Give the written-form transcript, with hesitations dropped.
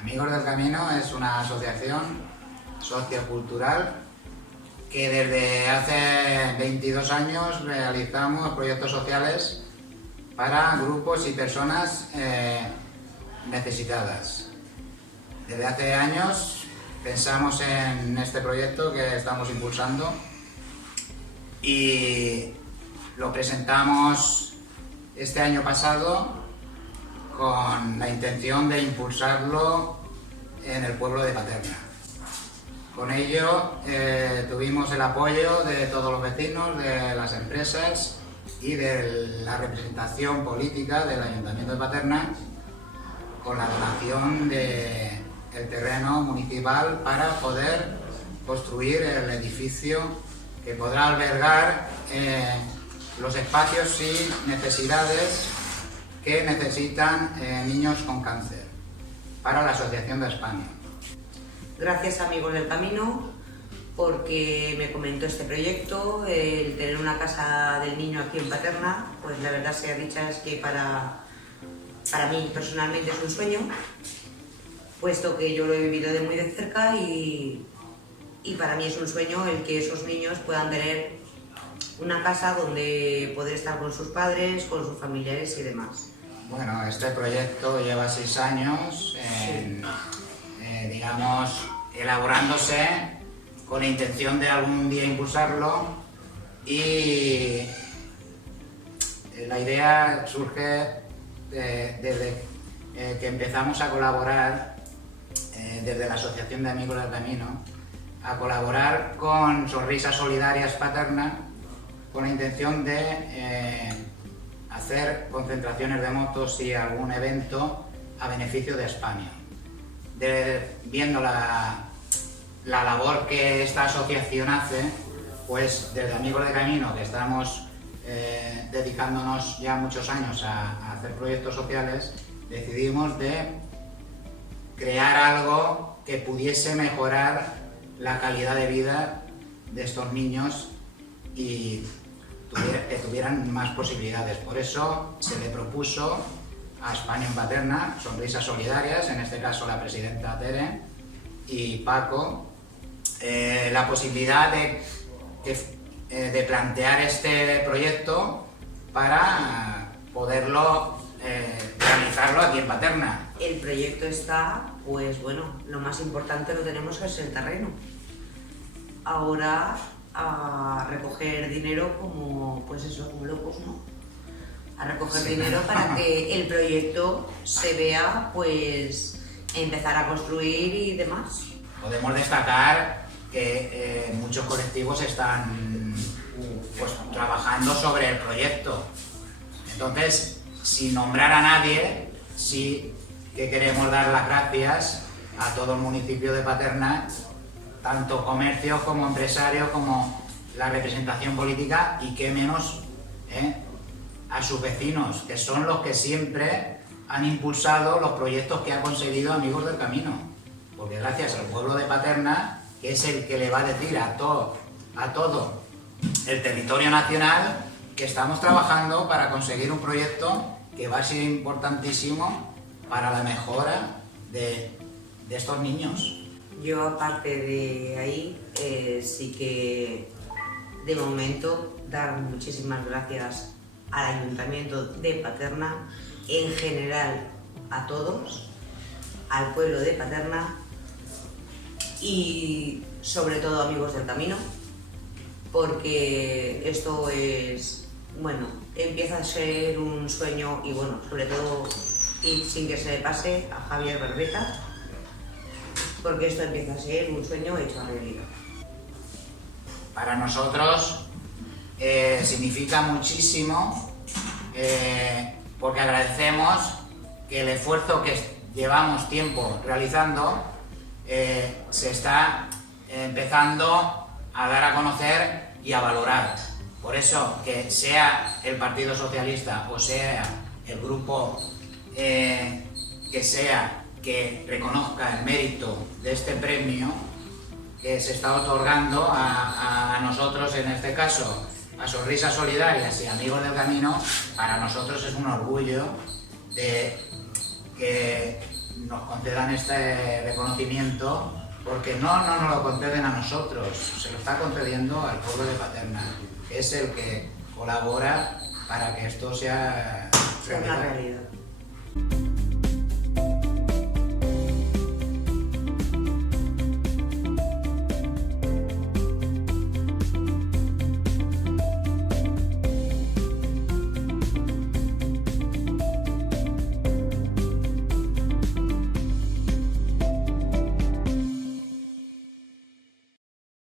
Amigos del Camino es una asociación sociocultural que desde hace 22 años realizamos proyectos sociales para grupos y personas necesitadas. Desde hace años pensamos en este proyecto que estamos impulsando y lo presentamos este año pasado con la intención de impulsarlo en el pueblo de Paterna. Con ello tuvimos el apoyo de todos los vecinos, de las empresas y de la representación política del Ayuntamiento de Paterna, con la donación del terreno municipal para poder construir el edificio que podrá albergar los espacios y necesidades que necesitan niños con cáncer para la Asociación de España. Gracias, Amigos del Camino, porque me comentó este proyecto. El tener una casa del niño aquí en Paterna, pues la verdad sea dicha es que para mí personalmente es un sueño, puesto que yo lo he vivido de muy de cerca y para mí es un sueño el que esos niños puedan tener una casa donde poder estar con sus padres, con sus familiares y demás. Bueno, este proyecto lleva 6 años, digamos, elaborándose con la intención de algún día impulsarlo, y la idea surge desde que empezamos a colaborar desde la Asociación de Amigos del Camino, a colaborar con Sonrisas Solidarias Paterna, con la intención de hacer concentraciones de motos y algún evento a beneficio de España. Viendo la labor que esta asociación hace, pues desde Amigos del Camino, que estamos dedicándonos ya muchos años a hacer proyectos sociales, decidimos de crear algo que pudiese mejorar la calidad de vida de estos niños y que tuvieran más posibilidades. Por eso se le propuso a España en Paterna, Sonrisas Solidarias, en este caso la presidenta Tere y Paco, la posibilidad de plantear este proyecto para poderlo realizarlo aquí en Paterna. El proyecto está, pues bueno, lo más importante lo tenemos que es el terreno. Ahora a recoger dinero como, pues eso, como locos, ¿no? A recoger dinero para que el proyecto se vea, pues, empezar a construir y demás. Podemos destacar que muchos colectivos están pues, trabajando sobre el proyecto. Entonces, sin nombrar a nadie, sí que queremos dar las gracias a todo el municipio de Paterna, tanto comercios como empresarios, como la representación política, y qué menos a sus vecinos, que son los que siempre han impulsado los proyectos que ha conseguido Amigos del Camino. Porque gracias al pueblo de Paterna, que es el que le va a decir a todo el territorio nacional que estamos trabajando para conseguir un proyecto que va a ser importantísimo para la mejora de estos niños. Yo, aparte de ahí, sí que de momento dar muchísimas gracias al Ayuntamiento de Paterna, en general a todos, al pueblo de Paterna y sobre todo a Amigos del Camino, porque esto es, bueno, empieza a ser un sueño y bueno, sobre todo, y sin que se le pase a Javier Berbeta, porque esto empieza a ser un sueño hecho realidad. Para nosotros significa muchísimo, porque agradecemos que el esfuerzo que llevamos tiempo realizando se está empezando a dar a conocer y a valorar. Por eso, que sea el Partido Socialista o sea el grupo que sea que reconozca el mérito de este premio que se está otorgando a nosotros, en este caso a Sonrisas Solidarias y Amigos del Camino, para nosotros es un orgullo de que nos concedan este reconocimiento, porque no nos lo conceden a nosotros, se lo está concediendo al pueblo de Paterna, que es el que colabora para que esto sea Una realidad.